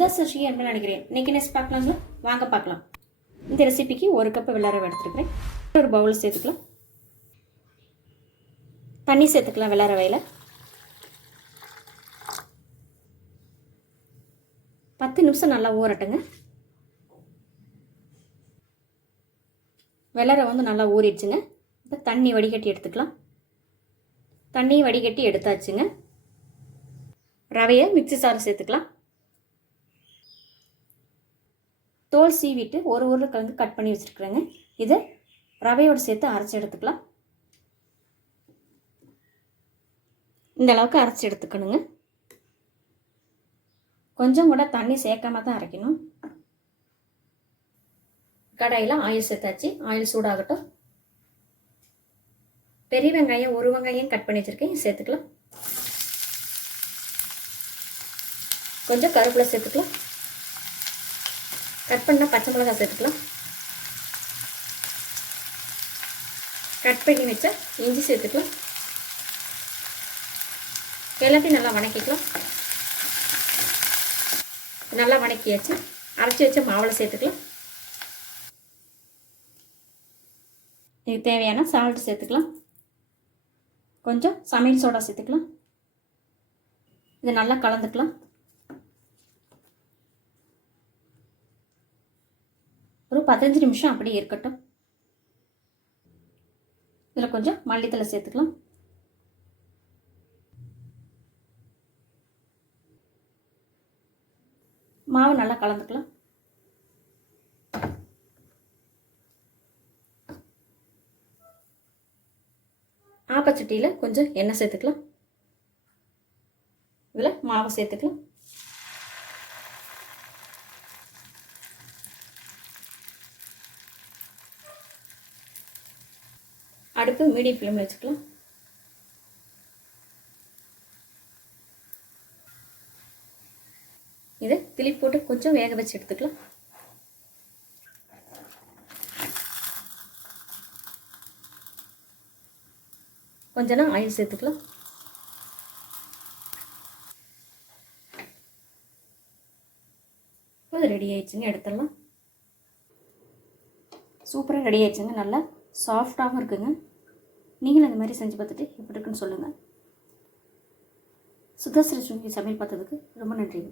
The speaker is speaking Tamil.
சுதாசர்ஷி என்ன நினைக்கிறேன். இன்றைக்கி பார்க்கலாம் பார்க்கலாங்களா வாங்க பார்க்கலாம். இந்த ரெசிபிக்கு ஒரு கப்பு வெள்ளரவை எடுத்துருக்கிறேன். ஒரு பவுல் சேர்த்துக்கலாம். தண்ணி சேர்த்துக்கலாம் வெள்ளரவையில். பத்து நிமிஷம் நல்லா ஊறட்டுங்க. வெள்ளரை வந்து நல்லா ஊறிடுச்சுங்க. இப்போ தண்ணி வடிகட்டி எடுத்துக்கலாம். தண்ணி வடிகட்டி எடுத்தாச்சுங்க. ரவையை மிக்ஸி சாறு சேர்த்துக்கலாம். தோல் சீவிட்டு ஒரு உருளைக்கிழங்கு கட் பண்ணி வச்சுருக்குறேங்க. இதை ரவையோடு சேர்த்து அரைச்சி எடுத்துக்கலாம். இந்த அளவுக்கு அரைச்சி எடுத்துக்கணுங்க. கொஞ்சம் கூட தண்ணி சேர்க்காம தான் அரைக்கணும். கடாயில் ஆயில் சேர்த்தாச்சு. ஆயில் சூடாகட்டும். பெரிய வெங்காயம் ஒரு வெங்காயம் கட் பண்ணி வச்சுருக்கேன். சேர்த்துக்கலாம். கொஞ்சம் கருவேப்பிலை சேர்த்துக்கலாம். கட் பண்ணால் பச்சை மிளகா சேர்த்துக்கலாம். கட் பண்ணி வச்ச இஞ்சி சேர்த்துக்கலாம். எல்லாத்தையும் நல்லா வணக்கிக்கலாம். நல்லா வணக்கியாச்சு. அரைச்சி வச்ச மாவில் சேர்த்துக்கலாம். இதுக்கு தேவையான சால்ட் சேர்த்துக்கலாம். கொஞ்சம் சமையல் சோடா சேர்த்துக்கலாம். இதை நல்லா கலந்துக்கலாம். பதினஞ்சு நிமிஷம் அப்படியே இருக்கட்டும். இதில் கொஞ்சம் மல்லித்தலை சேர்த்துக்கலாம். மாவு நல்லா கலந்துக்கலாம். ஆப்பச்சட்டியில் கொஞ்சம் எண்ணெய் சேர்த்துக்கலாம். இதில் மாவை சேர்த்துக்கலாம். அடுப்பு மீடியம் ஃப்ளேமில் வச்சுக்கலாம். இதை திளி போட்டு கொஞ்சம் வேக வச்சு எடுத்துக்கலாம். கொஞ்சம் ஆயில் சேர்த்துக்கலாம். அது ரெடி ஆயிடுச்சுங்க எடுத்துடலாம். சூப்பராக ரெடி ஆயிடுச்சுங்க நல்லா சாஃப்டாகவும் இருக்குங்க. நீங்களும் இந்த மாதிரி செஞ்சு பார்த்துட்டு எப்படி இருக்குன்னு சொல்லுங்கள் சுதாசிர சுங்கி சமையல் பார்த்ததுக்கு ரொம்ப நன்றிங்க.